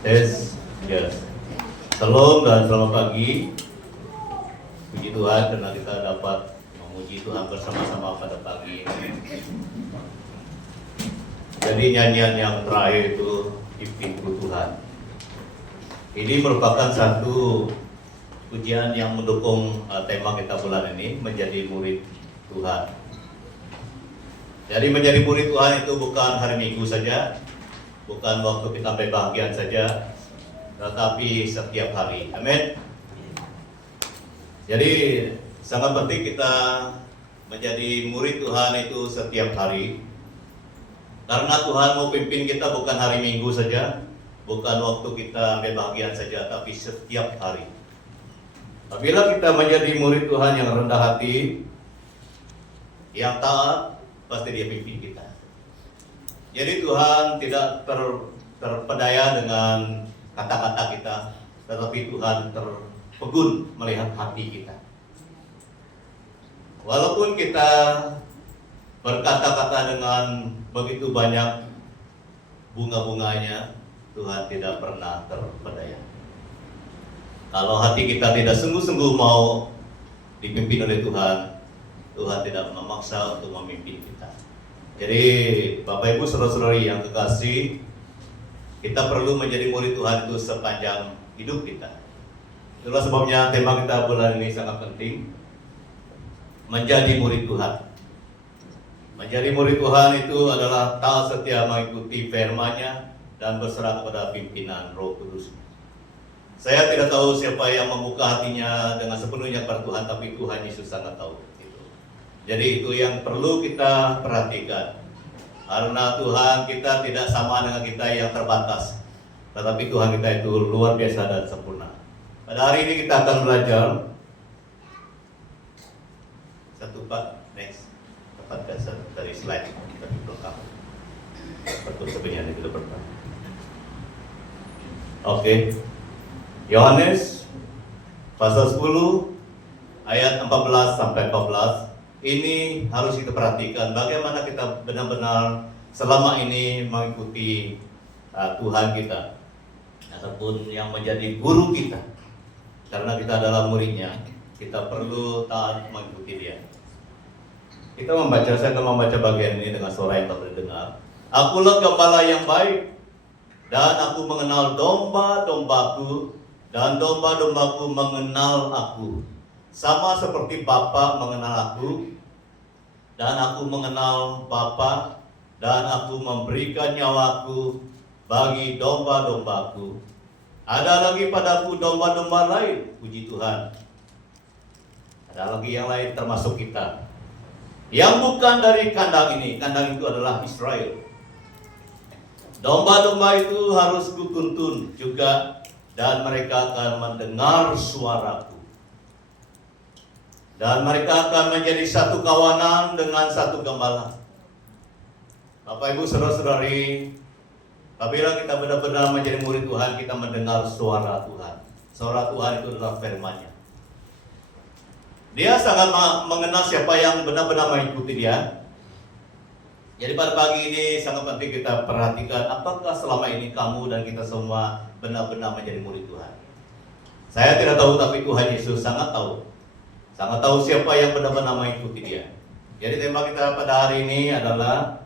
Yes, yes. Shalom dan selamat pagi. Puji Tuhan karena kita dapat memuji Tuhan bersama-sama pada pagi ini. Jadi nyanyian yang terakhir itu Pimpinku Tuhan. Ini merupakan satu pujian yang mendukung tema kita bulan ini, menjadi murid Tuhan. Jadi menjadi murid Tuhan itu bukan hari Minggu saja, bukan waktu kita berbahagian saja, tetapi setiap hari. Amin. Jadi sangat penting kita menjadi murid Tuhan itu setiap hari. Karena Tuhan mau pimpin kita bukan hari Minggu saja, bukan waktu kita berbahagian saja, tapi setiap hari. Apabila kita menjadi murid Tuhan yang rendah hati, yang taat, pasti Dia pimpin kita. Jadi Tuhan tidak terpedaya dengan kata-kata kita, tetapi Tuhan terpegun melihat hati kita. Walaupun kita berkata-kata dengan begitu banyak bunga-bunganya, Tuhan tidak pernah terpedaya. Kalau hati kita tidak sungguh-sungguh mau dipimpin oleh Tuhan, Tuhan tidak memaksa untuk memimpin kita. Jadi Bapak Ibu saudara-saudari yang kekasih, kita perlu menjadi murid Tuhan itu sepanjang hidup kita. Itulah sebabnya tema kita bulan ini sangat penting, menjadi murid Tuhan. Menjadi murid Tuhan itu adalah taat setia mengikuti firman-Nya dan berserah kepada pimpinan Roh Kudus. Saya tidak tahu siapa yang membuka hatinya dengan sepenuhnya kepada Tuhan, tapi Tuhan Yesus sangat tahu. Jadi itu yang perlu kita perhatikan. Karena Tuhan kita tidak sama dengan kita yang terbatas, tetapi Tuhan kita itu luar biasa dan sempurna. Pada hari ini kita akan belajar satu Pak, next, tepat dasar dari slide kita di belakang. Betul sebenarnya itu pertama. Oke, Yohanes pasal 10 ayat 14 sampai 14. Ini harus kita perhatikan bagaimana kita benar-benar selama ini mengikuti Tuhan kita ataupun yang menjadi guru kita. Karena kita adalah muridnya, kita perlu taat mengikuti Dia. Kita membaca, saya akan membaca bagian ini dengan suara yang tak terdengar. Akulah gembala yang baik, dan aku mengenal domba-dombaku, dan domba-dombaku mengenal aku. Sama seperti Bapa mengenal aku, dan aku mengenal Bapa, dan aku memberikan nyawaku bagi domba-dombaku. Ada lagi padaku domba-domba lain, puji Tuhan. Ada lagi yang lain termasuk kita, yang bukan dari kandang ini. Kandang itu adalah Israel. Domba-domba itu harus kutuntun juga, dan mereka akan mendengar suaraku. Dan mereka akan menjadi satu kawanan dengan satu gembala. Bapak Ibu saudara-saudari, apabila kita benar-benar menjadi murid Tuhan, kita mendengar suara Tuhan. Suara Tuhan itu adalah firman-Nya. Dia sangat mengenal siapa yang benar-benar mengikuti Dia. Jadi pada pagi ini sangat penting kita perhatikan apakah selama ini kamu dan kita semua benar-benar menjadi murid Tuhan. Saya tidak tahu, tapi Tuhan Yesus sangat tahu. Sangat tahu siapa yang benar-benar mengikuti Dia. Jadi tema kita pada hari ini adalah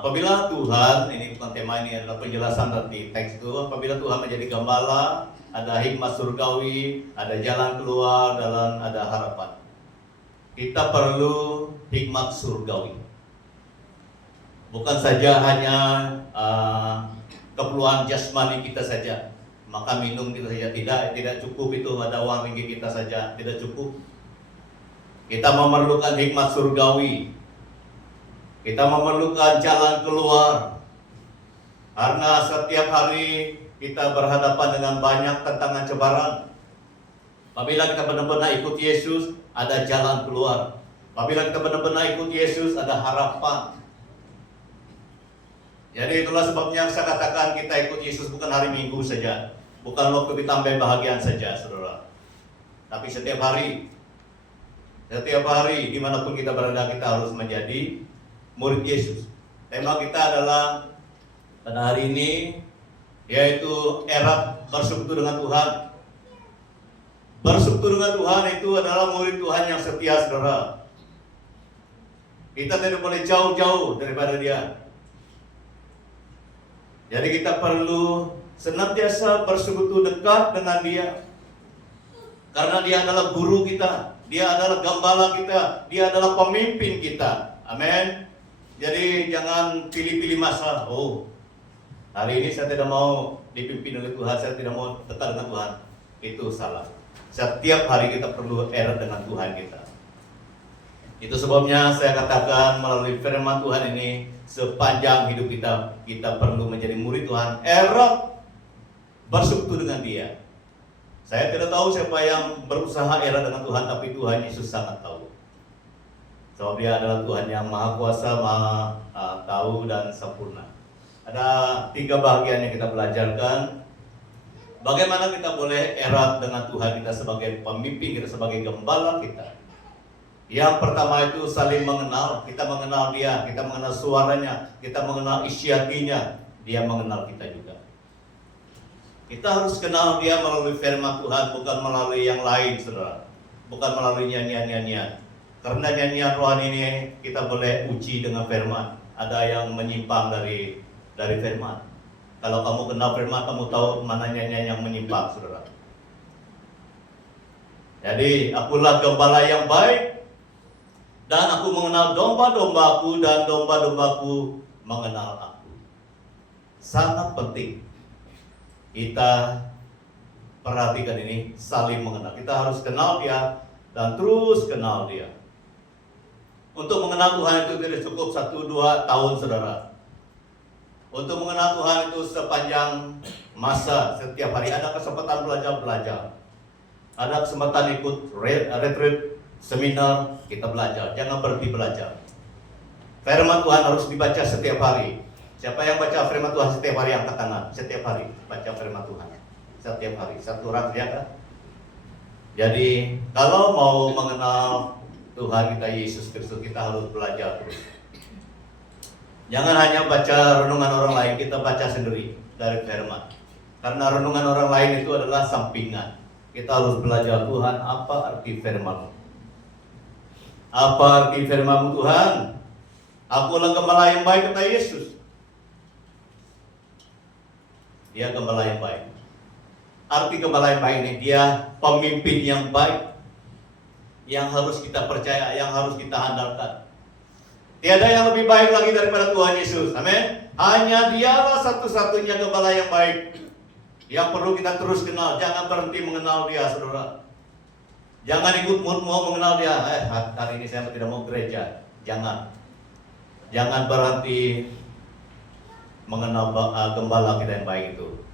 apabila Tuhan, ini bukan tema, ini adalah penjelasan dari teks itu. Apabila Tuhan menjadi gembala, ada hikmat surgawi, ada jalan keluar, dan ada harapan. Kita perlu hikmat surgawi. Bukan saja hanya keperluan jasmani kita saja. Makan minum kita saja tidak cukup, itu ada uang ringgit kita saja tidak cukup. Kita memerlukan hikmat surgawi. Kita memerlukan jalan keluar. Karena setiap hari kita berhadapan dengan banyak tantangan cobaan. Apabila kita benar-benar ikut Yesus, ada jalan keluar. Apabila kita benar-benar ikut Yesus, ada harapan. Jadi itulah sebabnya saya katakan kita ikut Yesus bukan hari Minggu saja, bukan waktu kita bahagian saja, saudara. Tapi setiap hari dimanapun kita berada, kita harus menjadi murid Yesus. Tema kita adalah pada hari ini, yaitu era bersekutu dengan Tuhan. Bersekutu dengan Tuhan itu adalah murid Tuhan yang setia, saudara. Kita tidak boleh jauh-jauh daripada Dia. Jadi kita perlu senantiasa bersekutu dekat dengan Dia. Karena Dia adalah guru kita, Dia adalah gembala kita, Dia adalah pemimpin kita. Amin. Jadi jangan pilih-pilih masa. Oh, hari ini saya tidak mau dipimpin oleh Tuhan, saya tidak mau dekat dengan Tuhan. Itu salah. Setiap hari kita perlu era dengan Tuhan kita. Itu sebabnya saya katakan melalui firman Tuhan ini, sepanjang hidup kita perlu menjadi murid Tuhan, era bersekutu dengan Dia. Saya tidak tahu siapa yang berusaha era dengan Tuhan, tapi Tuhan Yesus sangat tahu. Sebab Dia adalah Tuhan yang maha kuasa, maha tahu dan sempurna. Ada 3 bagian yang kita belajarkan. Bagaimana kita boleh erat dengan Tuhan kita sebagai pemimpin kita, sebagai gembala kita. Yang pertama itu saling mengenal. Kita mengenal Dia, kita mengenal suaranya, kita mengenal isi hatinya. Dia mengenal kita juga. Kita harus kenal Dia melalui firman Tuhan, bukan melalui yang lain, saudara. Bukan melalui nyanyian-nyanyian. Karena nyanyian rohani ini kita boleh uji dengan firman. Ada yang menyimpang dari firman. Kalau kamu kenal firman, kamu tahu mana nyanyian yang menyimpang, saudara. Jadi, akulah gembala yang baik, dan aku mengenal domba-dombaku, dan domba-dombaku mengenal aku. Sangat penting kita perhatikan ini, saling mengenal. Kita harus kenal Dia dan terus kenal Dia. Untuk mengenal Tuhan itu tidak cukup 1-2 tahun, saudara. Untuk mengenal Tuhan itu sepanjang masa, setiap hari ada kesempatan belajar. Ada kesempatan ikut retreat, seminar, kita belajar. Jangan berhenti belajar. Firman Tuhan harus dibaca setiap hari. Siapa yang baca firman Tuhan setiap hari, angkat tangan. Setiap hari baca firman Tuhan. Setiap hari, 1 orang ya kan? Jadi kalau mau mengenal Tuhan kita Yesus Kristus, kita harus belajar terus. Jangan hanya baca renungan orang lain, kita baca sendiri dari firman. Karena renungan orang lain itu adalah sampingan. Kita harus belajar, Tuhan, apa arti firman-Mu? Apa arti firman-Mu, Tuhan? Akulah gembala yang baik, kata Yesus. Dia gembala yang baik. Arti gembala yang baik ini, Dia pemimpin yang baik, yang harus kita percaya, yang harus kita andalkan. Tiada yang lebih baik lagi daripada Tuhan Yesus. Amin. Hanya Dialah satu-satunya gembala yang baik, yang perlu kita terus kenal. Jangan berhenti mengenal Dia, saudara. Jangan ikut mau mengenal Dia. Hari ini saya tidak mau gereja. Jangan berhenti mengenal gembala kita yang baik itu.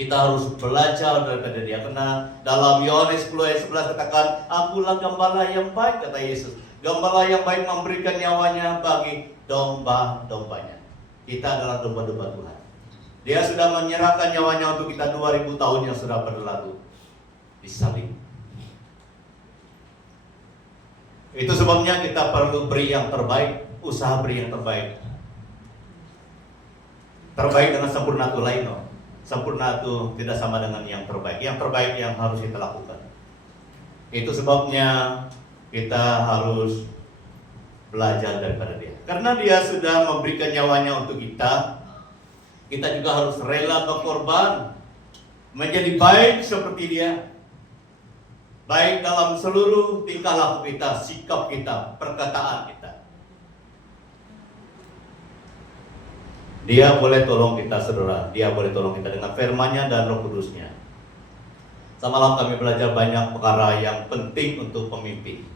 Kita harus belajar daripada Dia. Karena dalam Yohanes 10 ayat 11 katakan, akulah gembala yang baik, kata Yesus. Gembala yang baik memberikan nyawanya bagi domba-dombanya. Kita adalah domba-domba Tuhan. Dia sudah menyerahkan nyawanya untuk kita 2000 tahun yang sudah berlalu. Disalib. Itu sebabnya kita perlu beri yang terbaik. Usaha beri yang terbaik. Terbaik dengan sempurna itu lain, no? Sempurna itu tidak sama dengan yang terbaik. Yang terbaik yang harus kita lakukan. Itu sebabnya kita harus belajar daripada Dia. Karena Dia sudah memberikan nyawanya untuk kita, kita juga harus rela berkorban, menjadi baik seperti Dia. Baik dalam seluruh tingkah laku kita, sikap kita, perkataan kita. Dia boleh tolong kita, saudara. Dia boleh tolong kita dengan firman-Nya dan Roh Kudus-Nya. Semalam kami belajar banyak perkara yang penting untuk pemimpin.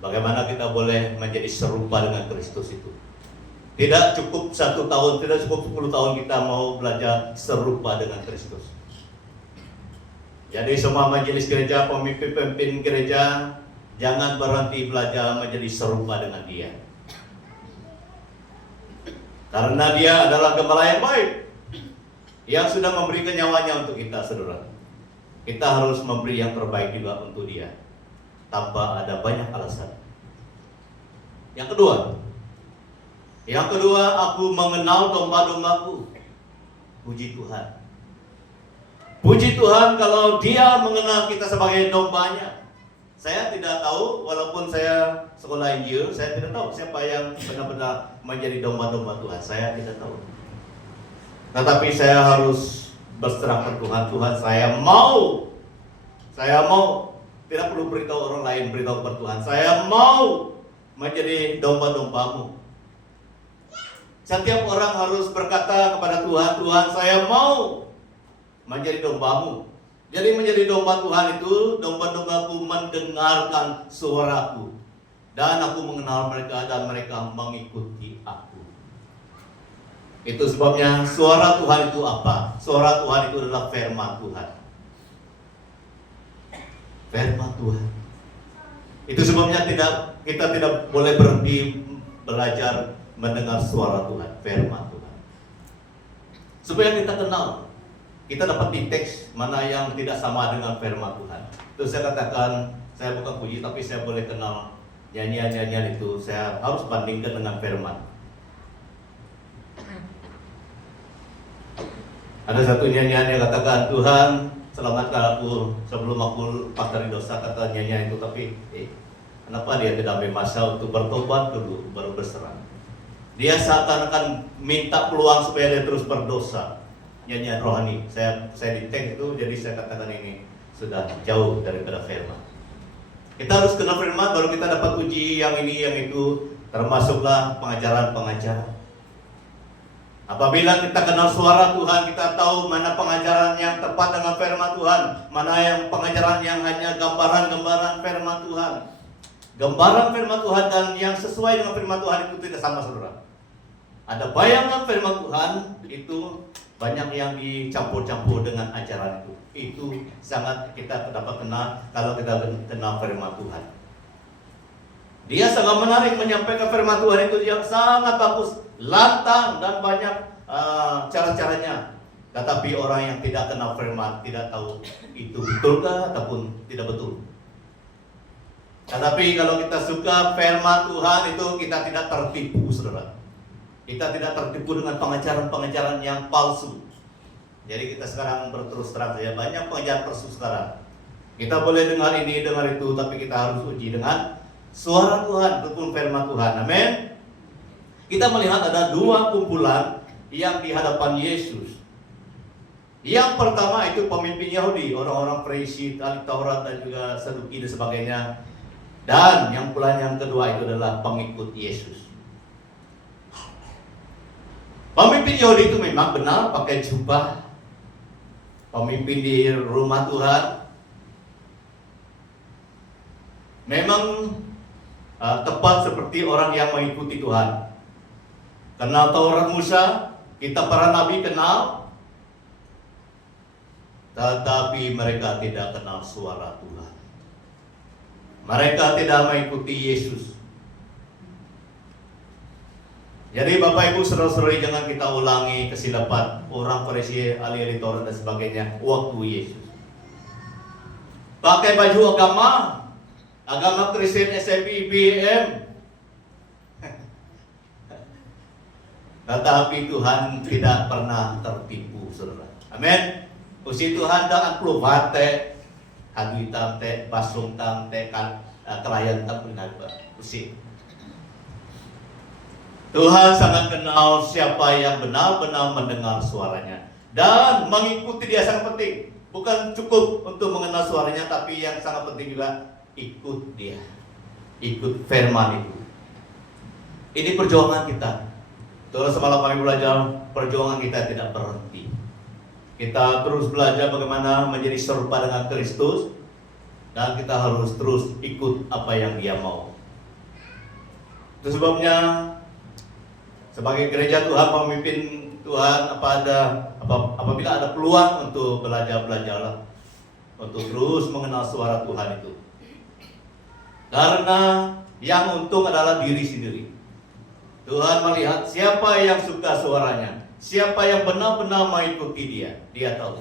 Bagaimana kita boleh menjadi serupa dengan Kristus itu. Tidak cukup 1 tahun, tidak cukup 10 tahun kita mau belajar serupa dengan Kristus. Jadi semua majelis gereja, pemimpin gereja, jangan berhenti belajar menjadi serupa dengan Dia. Karena Dia adalah gembala yang baik, yang sudah memberikan nyawanya untuk kita, saudara. Kita harus memberi yang terbaik juga untuk Dia, tanpa ada banyak alasan. Yang kedua, Yang kedua, aku mengenal domba-dombaku. Puji Tuhan. Puji Tuhan kalau Dia mengenal kita sebagai dombanya. Saya tidak tahu, walaupun saya sekolah Injil, saya tidak tahu siapa yang benar-benar menjadi domba-domba Tuhan. Saya tidak tahu. Tetapi saya harus berserah ke Tuhan. Tuhan, saya mau, tidak perlu beritahu orang lain, beritahu kepada Tuhan. Saya mau menjadi domba-dombamu. Setiap orang harus berkata kepada Tuhan, Tuhan, saya mau menjadi dombamu. Jadi menjadi domba Tuhan itu, domba-dombaku mendengarkan suaraku. Dan aku mengenal mereka dan mereka mengikuti aku. Itu sebabnya suara Tuhan itu apa? Suara Tuhan itu adalah firman Tuhan. Firman Tuhan. Itu sebabnya kita tidak boleh berhenti belajar mendengar suara Tuhan, firman Tuhan. Supaya kita kenal, kita dapat deteks mana yang tidak sama dengan firman Tuhan. Itu saya katakan, saya bukan puji, tapi saya boleh kenal nyanyian-nyanyian itu. Saya harus bandingkan dengan firman. Ada satu nyanyian yang katakan, Tuhan selamatkan aku sebelum aku lepas dari dosa, kata nyanyian itu. Tapi kenapa dia tidak ambil masa untuk bertobat dulu baru berserah? Dia seakan-akan minta peluang supaya dia terus berdosa. Nyanyian rohani. Saya di teks itu, jadi saya katakan ini sudah jauh daripada firman. Kita harus kenal firman, baru kita dapat uji yang ini, yang itu. Termasuklah pengajaran-pengajaran. Apabila kita kenal suara Tuhan, kita tahu mana pengajaran yang tepat dengan firman Tuhan, mana yang pengajaran yang hanya gambaran-gambaran firman Tuhan. Gambaran firman Tuhan dan yang sesuai dengan firman Tuhan itu tidak sama, saudara. Ada bayangan firman Tuhan, itu banyak yang dicampur-campur dengan ajaran itu. Itu sangat kita dapat kenal kalau kita kenal firman Tuhan. Dia sangat menarik menyampaikan firman Tuhan itu, yang sangat bagus, lantang dan banyak cara-caranya. Tetapi orang yang tidak kenal firman tidak tahu itu betulkah ataupun tidak betul. Tetapi kalau kita suka firman Tuhan itu, kita tidak tertipu, saudara. Kita tidak tertipu dengan pengajaran-pengajaran yang palsu. Jadi kita sekarang berterus terang saja, banyak pengajaran palsu sekarang. Kita boleh dengar ini, dengar itu, tapi kita harus uji dengan suara Tuhan ataupun firman Tuhan. Amin. Kita melihat ada dua kumpulan yang di hadapan Yesus. Yang pertama itu pemimpin Yahudi, orang-orang Farisi, ahli Taurat dan juga Saduki dan sebagainya. Dan yang kedua itu adalah pengikut Yesus. Pemimpin Yahudi itu memang benar pakai jubah, pemimpin di rumah Tuhan. Memang tepat seperti orang yang mengikuti Tuhan. Kenal Taurat Musa, kita para nabi kenal, tetapi mereka tidak kenal suara Tuhan. Mereka tidak mengikuti Yesus. Jadi Bapak Ibu saudara-saudari, jangan kita ulangi kesilapan orang Farisi, ahli Taurat dan sebagainya waktu Yesus. Pakai baju agama Kristen, SMP, IBM. Tetapi Tuhan tidak pernah tertipu, saudara. Amin. Puji Tuhan dan pluvate, haduitam te, basung tam te, kelayan tam pinagba. Puji. Tuhan sangat kenal siapa yang benar-benar mendengar suaranya dan mengikuti Dia sangat penting. Bukan cukup untuk mengenal suaranya, tapi yang sangat penting juga ikut Dia, ikut firman itu. Ini perjuangan kita. Terus semalam kami belajar, perjuangan kita tidak berhenti. Kita terus belajar bagaimana menjadi serupa dengan Kristus, dan kita harus terus ikut apa yang Dia mau. Itu sebabnya sebagai gereja Tuhan, pemimpin Tuhan, apabila ada peluang untuk belajarlah, untuk terus mengenal suara Tuhan itu. Karena yang untung adalah diri sendiri. Tuhan melihat siapa yang suka suaranya, siapa yang benar-benar mengikuti Dia. Dia tahu.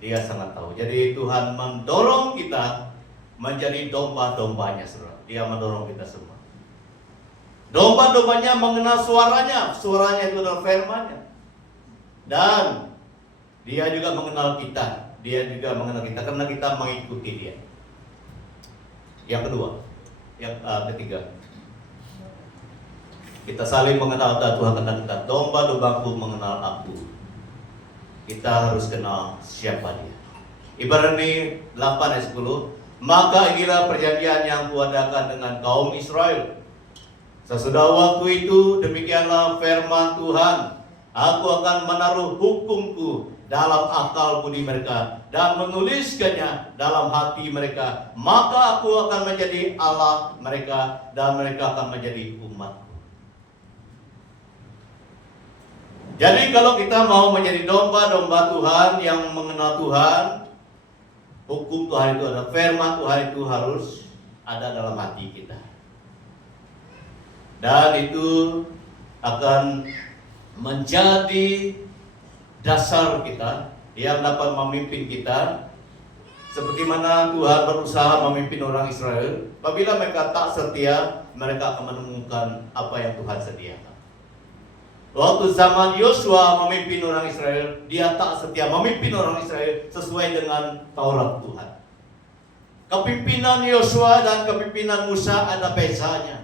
Dia sangat tahu. Jadi Tuhan mendorong kita menjadi domba-dombanya, saudara. Dia mendorong kita semua. Domba-dombanya mengenal suaranya. Suaranya itu adalah firman-Nya. Dan dia juga mengenal kita. Dia juga mengenal kita karena kita mengikuti dia. Yang kedua, yang ketiga, kita saling mengenal Tuhan kata kita, domba-dombaku mengenal aku. Kita harus kenal siapa dia. Ibrani 8 ayat 10, maka inilah perjanjian yang kuadakan dengan kaum Israel. Sesudah waktu itu, demikianlah firman Tuhan, aku akan menaruh hukumku dalam akal budi mereka dan menuliskannya dalam hati mereka. Maka aku akan menjadi Allah mereka dan mereka akan menjadi umatku. Jadi kalau kita mau menjadi domba-domba Tuhan yang mengenal Tuhan, hukum Tuhan itu ada, firman Tuhan itu harus ada dalam hati kita. Dan itu akan menjadi dasar kita yang dapat memimpin kita. Seperti mana Tuhan berusaha memimpin orang Israel. Apabila mereka tak setia, mereka akan menemukan apa yang Tuhan sediakan. Waktu zaman Yosua memimpin orang Israel, dia tak setia memimpin orang Israel sesuai dengan Taurat Tuhan. Kepimpinan Yosua dan kepimpinan Musa ada bezanya.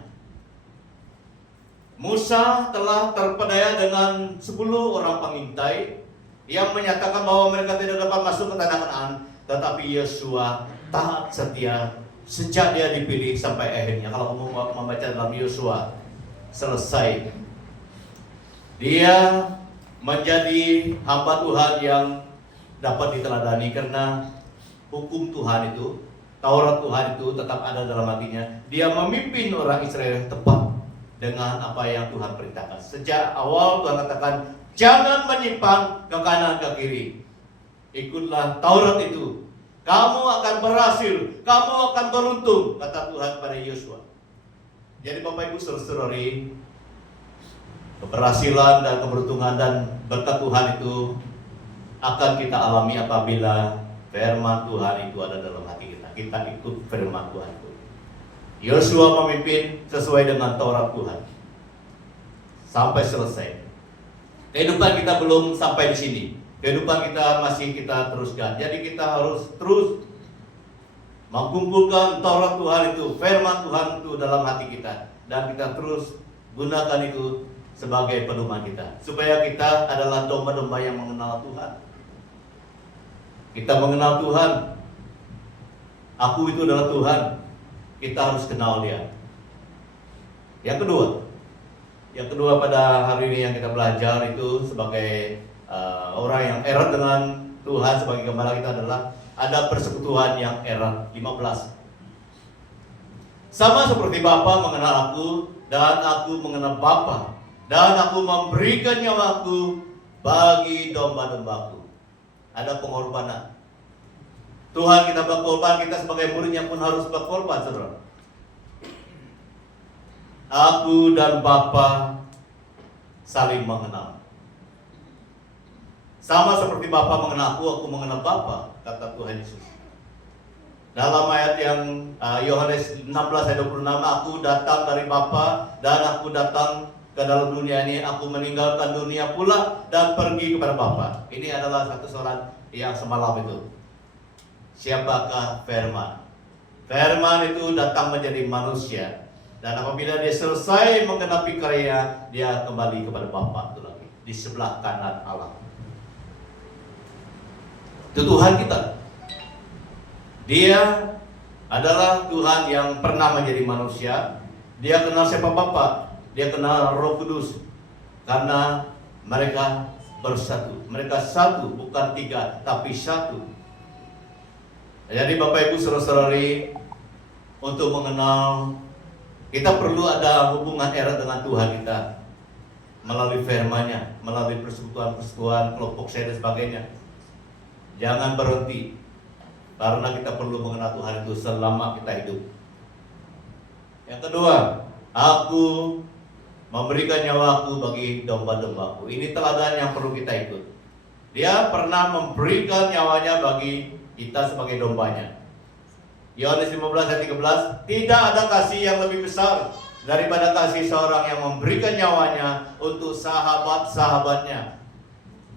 Musa telah terpedaya dengan 10 orang pengintai yang menyatakan bahwa mereka tidak dapat masuk ke tanah Kanaan, tetapi Yosua taat setia sejak dia dipilih sampai akhirnya. Kalau kamu membaca dalam Yosua selesai, dia menjadi hamba Tuhan yang dapat diteladani karena hukum Tuhan itu, Taurat Tuhan itu tetap ada dalam hatinya. Dia memimpin orang Israel tepat dengan apa yang Tuhan perintahkan. Sejak awal Tuhan katakan, jangan menyimpang ke kanan ke kiri. Ikutlah Taurat itu. Kamu akan berhasil, kamu akan beruntung, kata Tuhan pada Yosua. Jadi Bapak Ibu saudara-saudari, keberhasilan dan keberuntungan dan berkat Tuhan itu akan kita alami apabila firman Tuhan itu ada dalam hati kita. Kita ikut firman Tuhan itu. Yosua memimpin sesuai dengan Taurat Tuhan sampai selesai. Kehidupan kita belum sampai di sini. Kehidupan kita masih kita teruskan. Jadi kita harus terus mengumpulkan Taurat Tuhan itu, firman Tuhan itu dalam hati kita, dan kita terus gunakan itu sebagai pedoman kita, supaya kita adalah domba-domba yang mengenal Tuhan. Kita mengenal Tuhan. Aku itu adalah Tuhan. Kita harus kenal Dia. Yang kedua pada hari ini yang kita belajar itu sebagai orang yang erat dengan Tuhan sebagai gembala kita adalah ada persekutuan yang erat. 15. Sama seperti Bapa mengenal aku dan aku mengenal Bapa, dan aku memberikan nyawaku bagi domba-dombaku. Ada pengorbanan. Tuhan kita berkorban, kita sebagai muridnya pun harus berkorban, saudara. Aku dan Bapa saling mengenal. Sama seperti Bapa mengenal aku mengenal Bapa, kata Tuhan Yesus. Dalam ayat yang Yohanes 16 ayat 26, aku datang dari Bapa dan aku datang ke dalam dunia ini, aku meninggalkan dunia pula dan pergi kepada Bapa. Ini adalah satu soalan yang semalam itu. Siapakah Firman? Firman itu datang menjadi manusia, dan apabila dia selesai menggenapi karya, dia kembali kepada Bapa itu lagi di sebelah kanan Allah. Itu Tuhan kita. Dia adalah Tuhan yang pernah menjadi manusia. Dia kenal siapa Bapa. Dia kenal Roh Kudus, karena mereka bersatu. Mereka satu, bukan tiga, tapi satu. Jadi Bapak Ibu saudara-saudari, untuk mengenal, kita perlu ada hubungan erat dengan Tuhan kita melalui firman-Nya, melalui persekutuan-persekutuan, kelompok share dan sebagainya. Jangan berhenti, karena kita perlu mengenal Tuhan itu selama kita hidup. Yang kedua, aku memberikan nyawaku bagi domba-dombaku. Ini teladan yang perlu kita ikut. Dia pernah memberikan nyawanya bagi kita sebagai dombanya. Yohanes 15 ayat 13, tidak ada kasih yang lebih besar daripada kasih seorang yang memberikan nyawanya untuk sahabat-sahabatnya.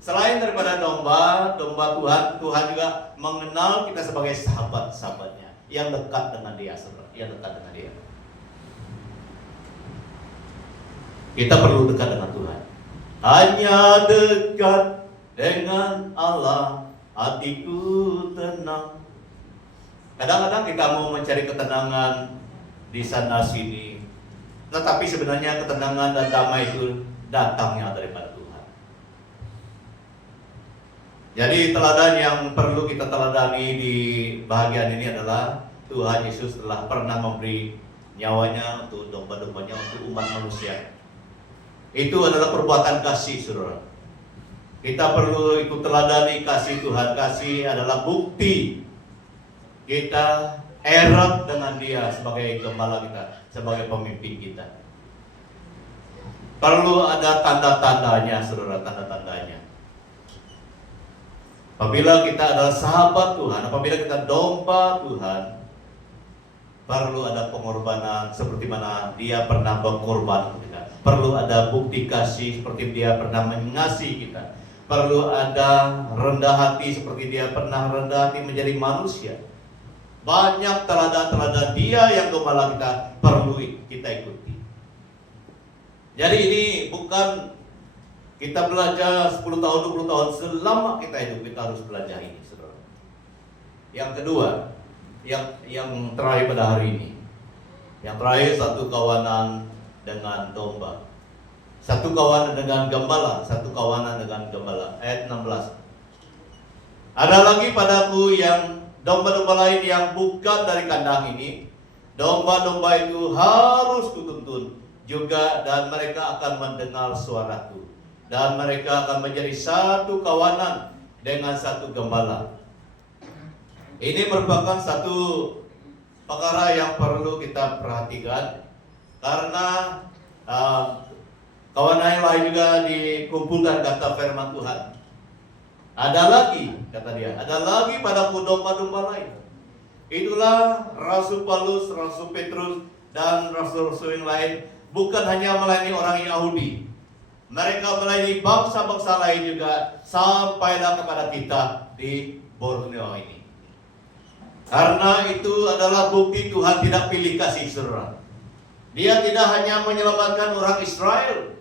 Selain daripada domba Tuhan, Tuhan juga mengenal kita sebagai sahabat-sahabatnya yang dekat dengan Dia, saudara, yang dekat dengan Dia. Kita perlu dekat dengan Tuhan. Hanya dekat dengan Allah, hatiku tenang. Kadang-kadang kita mau mencari ketenangan di sana sini, tetapi sebenarnya ketenangan dan damai itu datangnya daripada Tuhan. Jadi teladan yang perlu kita teladani di bahagian ini adalah Tuhan Yesus telah pernah memberi nyawanya untuk domba-dombanya, untuk umat manusia. Itu adalah perbuatan kasih, saudara. Kita perlu ikut teladani kasih Tuhan. Kasih adalah bukti kita erat dengan Dia sebagai gembala kita, sebagai pemimpin kita. Perlu ada tanda-tandanya, saudara, tanda-tandanya. Apabila kita adalah sahabat Tuhan, apabila kita domba Tuhan, perlu ada pengorbanan seperti mana Dia pernah berkorban kita. Perlu ada bukti kasih seperti Dia pernah mengasihi kita. Perlu ada rendah hati seperti Dia pernah rendah hati menjadi manusia. Banyak teladan-teladan Dia yang gembala kita perlu kita ikuti. Jadi ini bukan kita belajar 10 tahun, 20 tahun. Selama kita hidup kita harus belajar ini, saudara. Yang kedua, yang terakhir pada hari ini. Yang terakhir, satu kawanan dengan domba. Satu kawanan dengan gembala. Satu kawanan dengan gembala. Ayat 16. Ada lagi padaku yang domba-domba lain yang bukan dari kandang ini. Domba-domba itu harus kutuntun juga, dan mereka akan mendengar suaraku. Dan mereka akan menjadi satu kawanan dengan satu gembala. Ini merupakan satu perkara yang perlu kita perhatikan, karena kawanan yang lain juga dikumpulkan, kata firman Tuhan. Ada lagi, kata Dia, ada lagi padaku domba-domba lain. Itulah Rasul Paulus, Rasul Petrus, dan Rasul-Rasul yang lain bukan hanya melayani orang Yahudi. Mereka melayani bangsa-bangsa lain juga, sampailah kepada kita di Borneo ini. Karena itu adalah bukti Tuhan tidak pilih kasih, saudara. Dia tidak hanya menyelamatkan orang Israel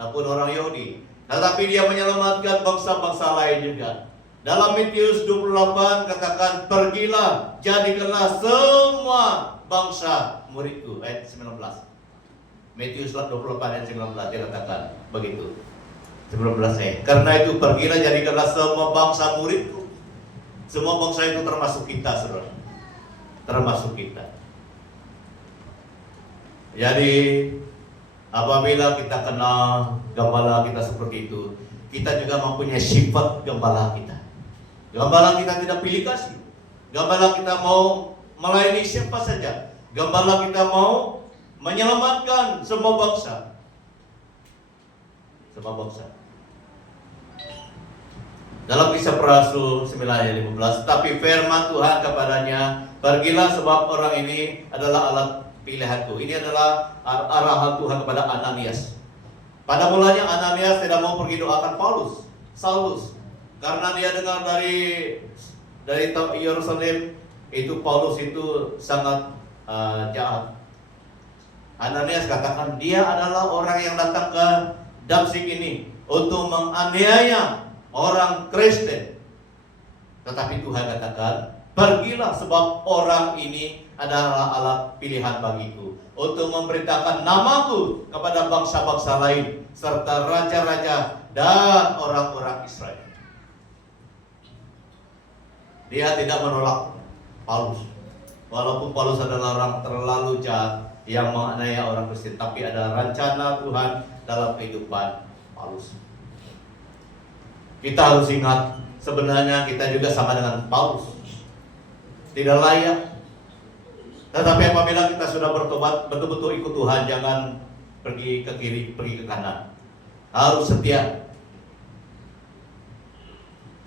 ataupun orang Yahudi, tetapi Dia menyelamatkan bangsa-bangsa lain juga. Dalam Matius 28 katakan, pergilah, jadikanlah semua bangsa muridku. Ayat 19. Matius 28 ayat 19 dia katakan begitu. 19 ayat. Karena itu pergilah, jadikanlah semua bangsa muridku. Semua bangsa itu termasuk kita, saudara. Termasuk kita. Jadi apabila kita kenal gembala kita seperti itu, kita juga mempunyai sifat gembala kita. Gembala kita tidak pilih kasih. Gembala kita mau melayani siapa saja. Gembala kita mau menyelamatkan semua bangsa. Semua bangsa. Dalam Kisah Para Rasul 9 ayat 15, tapi firman Tuhan kepadanya, pergilah sebab orang ini adalah alat pilihanku. Ini adalah arahan Tuhan kepada Ananias. Pada mulanya Ananias tidak mau pergi doakan Saulus, karena dia dengar dari Yerusalem itu Paulus itu sangat jahat. Ananias katakan dia adalah orang yang datang ke Damsyik ini untuk menganiaya orang Kristen. Tetapi Tuhan katakan, pergilah sebab orang ini adalah alat pilihan bagiku untuk memberitakan namaku kepada bangsa-bangsa lain serta raja-raja dan orang-orang Israel. Dia tidak menolak Paulus, walaupun Paulus adalah orang terlalu jahat yang menganiaya orang Kristen, tapi ada rencana Tuhan dalam kehidupan Paulus. Kita harus ingat, sebenarnya kita juga sama dengan Paulus, tidak layak. Tetapi apabila kita sudah bertobat, betul-betul ikut Tuhan, jangan pergi ke kiri, pergi ke kanan. Harus setia.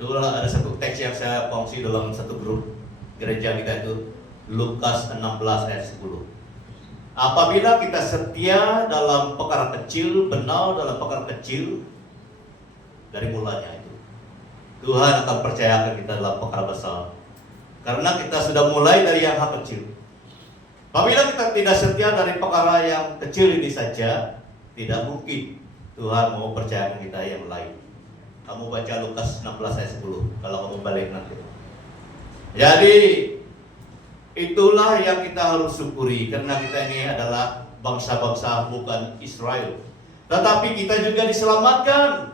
Dulu ada satu teks yang saya kongsi dalam satu grup gereja kita itu, Lukas 16 ayat 10. Apabila kita setia dalam perkara kecil, benar dalam perkara kecil, dari mulanya itu Tuhan akan percayakan kita dalam perkara besar. Karena kita sudah mulai dari yang hal kecil. Apabila kita tidak setia dari perkara yang kecil ini saja, tidak mungkin Tuhan mau percayakan kita yang lain. Kamu baca Lukas 16 ayat 10 kalau kamu balik nanti. Jadi itulah yang kita harus syukuri, karena kita ini adalah bangsa-bangsa bukan Israel. Tetapi kita juga diselamatkan.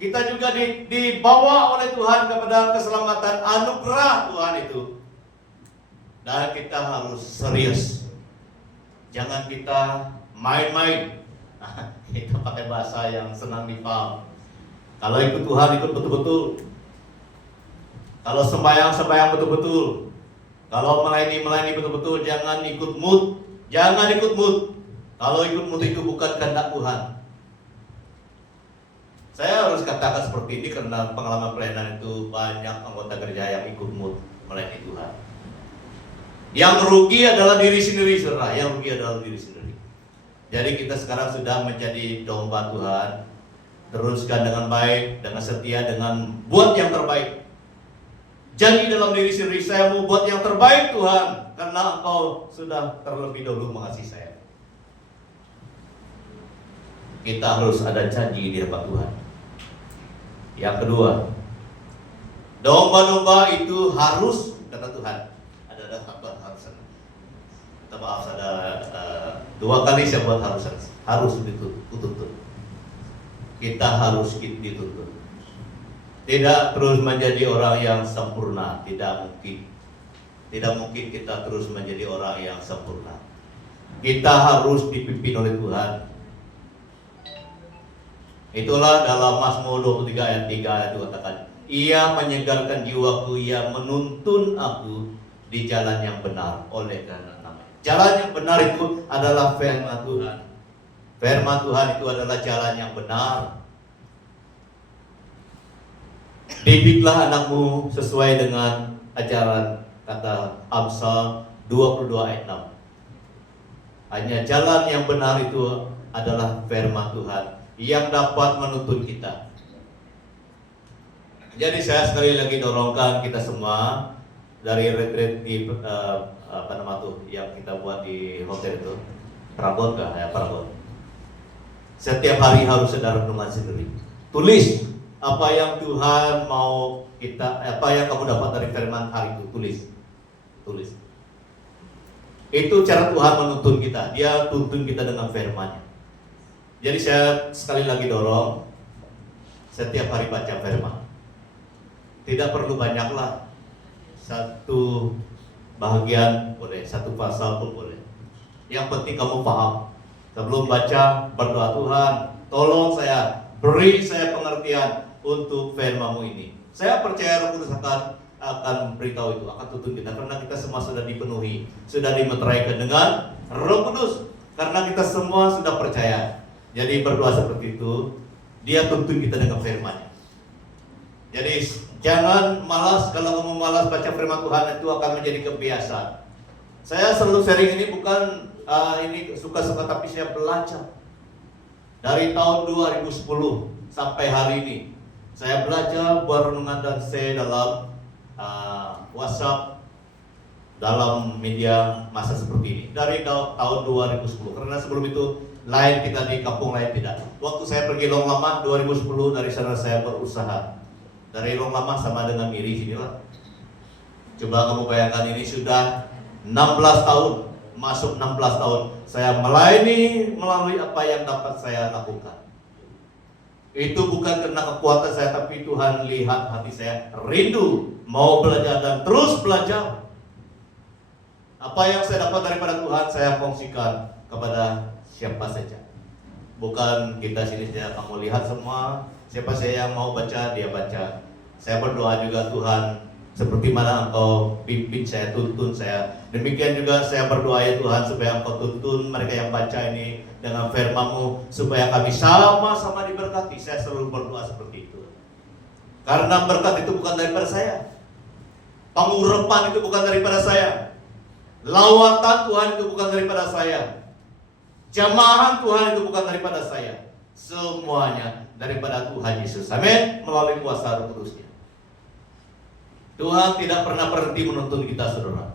Kita juga dibawa oleh Tuhan kepada keselamatan, anugerah Tuhan itu. Dan kita harus serius. Jangan kita main-main. Kita pakai bahasa yang senang dipaham. Kalau ikut Tuhan, ikut betul-betul. Kalau sembahyang betul-betul. Kalau melayani betul-betul. Jangan ikut mood. Jangan ikut mood. Kalau ikut mood itu bukan kehendak Tuhan. Saya harus katakan seperti ini karena pengalaman pelayanan itu banyak anggota gereja yang ikut mood melayani Tuhan. Yang rugi adalah diri sendiri, saudara. Yang rugi adalah diri sendiri. Jadi kita sekarang sudah menjadi domba Tuhan. Teruskan dengan baik, dengan setia, dengan buat yang terbaik. Janji dalam diri sendiri, saya mau buat yang terbaik Tuhan, karena Engkau sudah terlebih dahulu mengasihi saya. Kita harus ada janji di hadapan Tuhan. Yang kedua, domba-domba itu harus, kata Tuhan, ada harus. Maaf, ada dua kali saya buat harus dituntut. Kita harus dituntut. Tidak terus menjadi orang yang sempurna, tidak mungkin. Tidak mungkin kita terus menjadi orang yang sempurna. Kita harus dipimpin oleh Tuhan. Itulah dalam Mazmur 23 ayat 3 dikatakan, Ia menyegarkan jiwaku, Ia menuntun aku di jalan yang benar oleh karena namanya. Jalan yang benar itu adalah firman Tuhan. Firman Tuhan itu adalah jalan yang benar. Didiklah anakmu sesuai dengan ajaran, kata Amsal 22 ayat 6. Hanya jalan yang benar itu adalah firman Tuhan yang dapat menuntun kita. Jadi saya sekali lagi dorongkan kita semua dari retreat di yang kita buat di hotel itu, Prabot kah? Ya, Prabot. Setiap hari harus saudara renungan sendiri. Tulis apa yang Tuhan mau kita, apa yang kamu dapat dari firman hari itu, tulis. Itu cara Tuhan menuntun kita. Dia tuntun kita dengan firman-Nya. Jadi saya sekali lagi dorong, setiap hari baca firman. Tidak perlu banyaklah, satu bahagian boleh, satu pasal pun boleh. Yang penting kamu paham. Sebelum baca, berdoa, Tuhan, tolong saya, beri saya pengertian untuk firman-Mu ini. Saya percaya Roh Kudus akan beritahu itu, akan tuntun kita, karena kita semua sudah dipenuhi, sudah dimeteraikan dengan Roh Kudus, karena kita semua sudah percaya. Jadi berdoa seperti itu, Dia tuntun kita dengan firman-Nya. Jadi jangan malas. Kalau kamu malas baca firman Tuhan, itu akan menjadi kebiasaan. Saya selalu sharing ini bukan ini suka-suka, tapi saya belajar dari tahun 2010 sampai hari ini. Saya belajar buat renungan dan saya dalam WhatsApp, dalam media masa seperti ini dari tahun 2010. Karena sebelum itu lain, kita di kampung lain tidak. Waktu saya pergi Long Lama 2010, dari sana saya berusaha. Dari Long Lama sama dengan Miri sinilah. Coba kamu bayangkan, ini sudah 16 tahun. Masuk 16 tahun saya melayani melalui apa yang dapat saya lakukan. Itu bukan karena kekuatan saya, tapi Tuhan lihat hati saya rindu mau belajar dan terus belajar. Apa yang saya dapat daripada Tuhan saya kongsikan kepada siapa saja. Bukan kita sini saja, kamu lihat semua, siapa saya yang mau baca, dia baca. Saya berdoa juga, Tuhan, seperti mana Engkau pimpin saya, tuntun saya. Demikian juga saya berdoa ya Tuhan, supaya Engkau tuntun mereka yang baca ini dengan firman-Mu, supaya kami sama-sama diberkati. Saya selalu berdoa seperti itu. Karena berkat itu bukan daripada saya, pengurapan itu bukan daripada saya, lawatan Tuhan itu bukan daripada saya, Jamahan Tuhan itu bukan daripada saya, semuanya daripada Tuhan Yesus. Amin. Melalui kuasa Roh Kudus-Nya. Tuhan tidak pernah berhenti menuntun kita, saudara.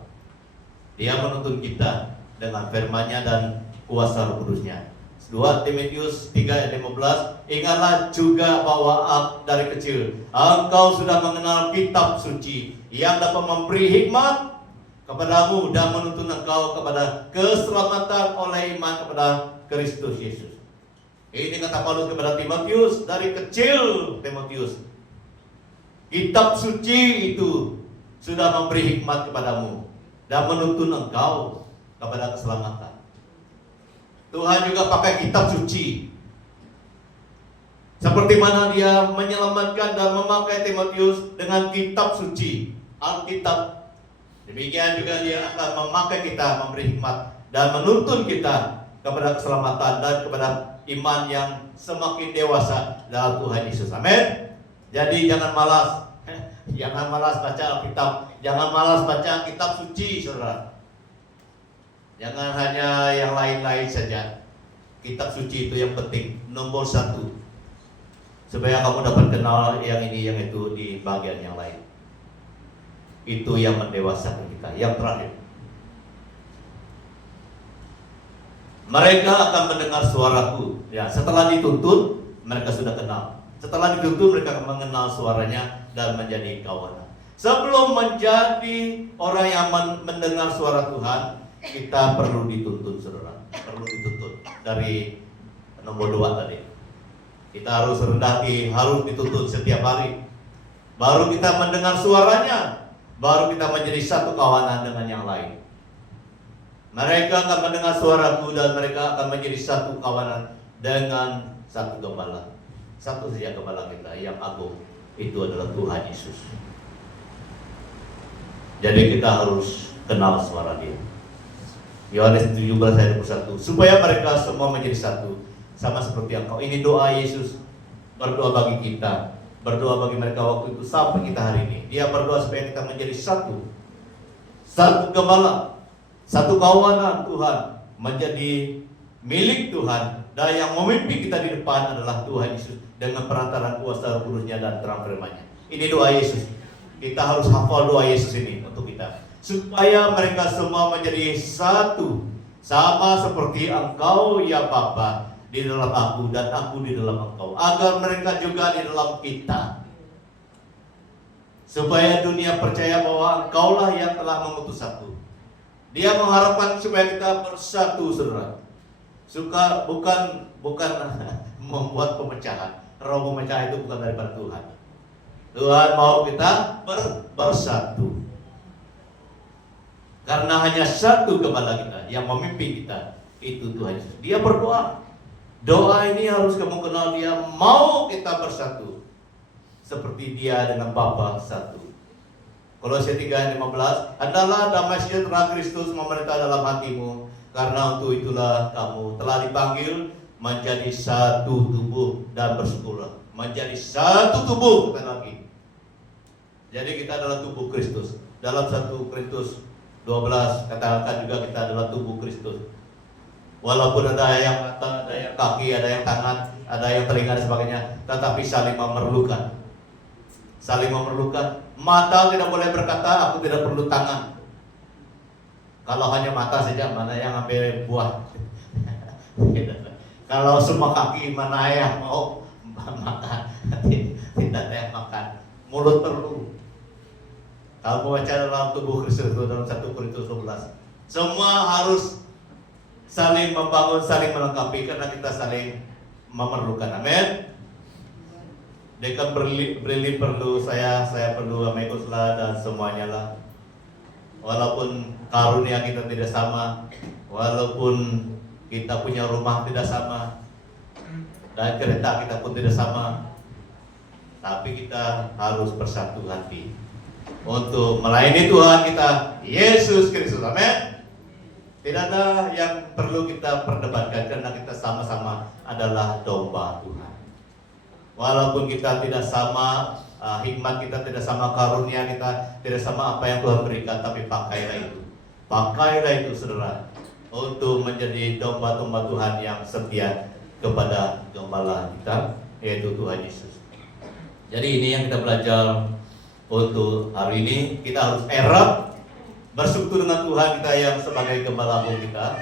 Dia menuntun kita dengan firman-Nya dan kuasa Roh Kudus-Nya. 2 Timotius 3 ayat 15, ingatlah juga bahwa dari kecil engkau sudah mengenal kitab suci yang dapat memberi hikmat kepadamu dan menuntun engkau kepada keselamatan oleh iman kepada Kristus Yesus. Ini kata Paulus kepada Timotius, dari kecil Timotius, kitab suci itu sudah memberi hikmat kepadamu dan menuntun engkau kepada keselamatan. Tuhan juga pakai kitab suci. Seperti mana Dia menyelamatkan dan memakai Timotius dengan kitab suci, Alkitab. Demikian juga Dia akan memakai kita, memberi hikmat dan menuntun kita kepada keselamatan dan kepada iman yang semakin dewasa dalam Tuhan Yesus. Amin. Jadi jangan malas. Jangan malas baca Alkitab. Jangan malas baca kitab suci, saudara. Jangan hanya yang lain-lain saja. Kitab suci itu yang penting, nomor 1. Supaya kamu dapat kenal yang ini, yang itu di bagian yang lain. Itu yang mendewasakan kita. Yang terakhir, mereka akan mendengar suaraku. Ya, setelah dituntun, mereka sudah kenal. Setelah dituntun, mereka akan mengenal suaranya dan menjadi kawanan. Sebelum menjadi orang yang mendengar suara Tuhan, kita perlu dituntun, saudara. Perlu dituntun. Dari nomor 2 tadi. Kita harus rendah hati, harus dituntun setiap hari. Baru kita mendengar suaranya, baru kita menjadi satu kawanan dengan yang lain. Mereka akan mendengar suaraku dan mereka akan menjadi satu kawanan dengan satu gembala. Satu saja gembala kita yang agung, itu adalah Tuhan Yesus. Jadi kita harus kenal suara Dia. Yohanes 17 ayat 21, supaya mereka semua menjadi satu, sama seperti engkau. Ini doa Yesus, berdoa bagi kita, berdoa bagi mereka waktu itu sampai kita hari ini. Dia berdoa supaya kita menjadi satu, satu gembala, satu kawanan Tuhan, menjadi milik Tuhan. Dan yang memimpin kita di depan adalah Tuhan Yesus dengan perantaraan kuasa Roh Kudus-Nya dan terang firman-Nya. Ini doa Yesus. Kita harus hafal doa Yesus ini untuk kita, supaya mereka semua menjadi satu, sama seperti engkau ya Bapa di dalam aku dan aku di dalam engkau, agar mereka juga di dalam kita, supaya dunia percaya bahwa engkaulah yang telah mengutus satu. Dia mengharapkan supaya kita bersatu, saudara. Bukan membuat pemecahan. Roh pemecah itu bukan daripada Tuhan. Tuhan mau kita bersatu. Karena hanya satu gembala kita yang memimpin kita, itu Tuhan Yesus. Dia berdoa. Doa ini harus kamu kenal, Dia mau kita bersatu seperti Dia dengan Bapa satu. Kolose 3:15, adalah damai sejahtera Kristus memerintah dalam hatimu, karena untuk itulah kamu telah dipanggil menjadi satu tubuh dan bersyukurlah. Menjadi satu tubuh, kata lagi. Jadi kita adalah tubuh Kristus. Dalam 1 Korintus 12 katakan juga kita adalah tubuh Kristus. Walaupun ada yang mata, ada yang kaki, ada yang tangan, ada yang telinga dan sebagainya, tetapi saling memerlukan. Saling memerlukan. Mata tidak boleh berkata, aku tidak perlu tangan. Kalau hanya mata saja, mana yang ambil buah. Kalau semua kaki, mana yang mau makan. Tidak ada yang makan. Mulut perlu. Kalau baca dalam tubuh Kristus itu dalam 1 Korintus 12, semua harus saling membangun, saling melengkapi, karena kita saling memerlukan. Amin. Dekan Brili perlu, saya perlu, Amikuslah dan semuanya lah. Walaupun karunia kita tidak sama, walaupun kita punya rumah tidak sama, dan kereta kita pun tidak sama, tapi kita harus bersatu hati untuk melayani Tuhan kita, Yesus Kristus. Amin. Tidak ada yang perlu kita perdebatkan, karena kita sama-sama adalah domba Tuhan. Walaupun kita tidak sama hikmat, kita tidak sama karunia, kita tidak sama apa yang Tuhan berikan, tapi pakailah itu, saudara, untuk menjadi domba-domba Tuhan yang setia kepada Gembala kita, yaitu Tuhan Yesus. Jadi ini yang kita belajar untuk hari ini. Kita harus erat bersekutu dengan Tuhan kita yang sebagai Gembala agung kita,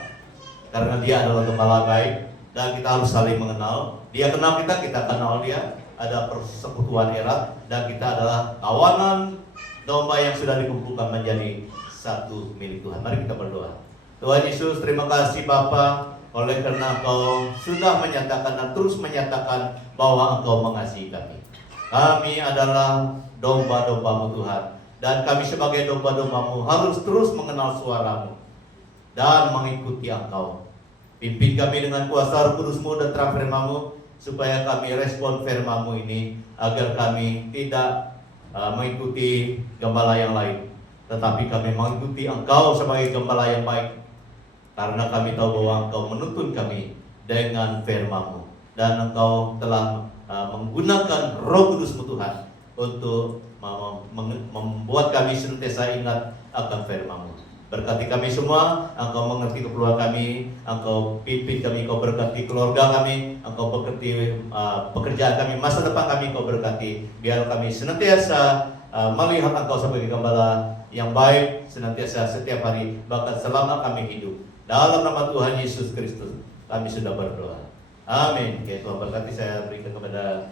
karena Dia adalah Gembala baik, dan kita harus saling mengenal. Dia kenal kita, kita kenal Dia. Ada persekutuan erat, dan kita adalah kawanan domba yang sudah dikumpulkan menjadi satu milik Tuhan. Mari kita berdoa. Tuhan Yesus, terima kasih Bapa, oleh karena Engkau sudah menyatakan dan terus menyatakan bahwa Engkau mengasihi kami. Kami adalah domba-domba-Mu Tuhan, dan kami sebagai domba-domba-Mu harus terus mengenal suara-Mu dan mengikuti Engkau. Pimpin kami dengan kuasa Roh Kudus-Mu dan terang firman-Mu, supaya kami respon firman-Mu ini, agar kami tidak mengikuti gembala yang lain, tetapi kami mengikuti Engkau sebagai gembala yang baik, karena kami tahu bahwa Engkau menuntun kami dengan firman-Mu, dan Engkau telah menggunakan Roh Kudus-Mu Tuhan untuk membuat kami senantiasa ingat akan firman-Mu. Berkati kami semua, Engkau mengerti keperluan kami, Engkau pimpin kami, Engkau berkati keluarga kami, Engkau berkati pekerjaan kami, masa depan kami, Engkau berkati. Biar kami senantiasa melihat Engkau sebagai gembala yang baik, senantiasa setiap hari, bahkan selama kami hidup. Dalam nama Tuhan Yesus Kristus kami sudah berdoa. Amin. Oke, Tuhan berkati. Saya berikan kepada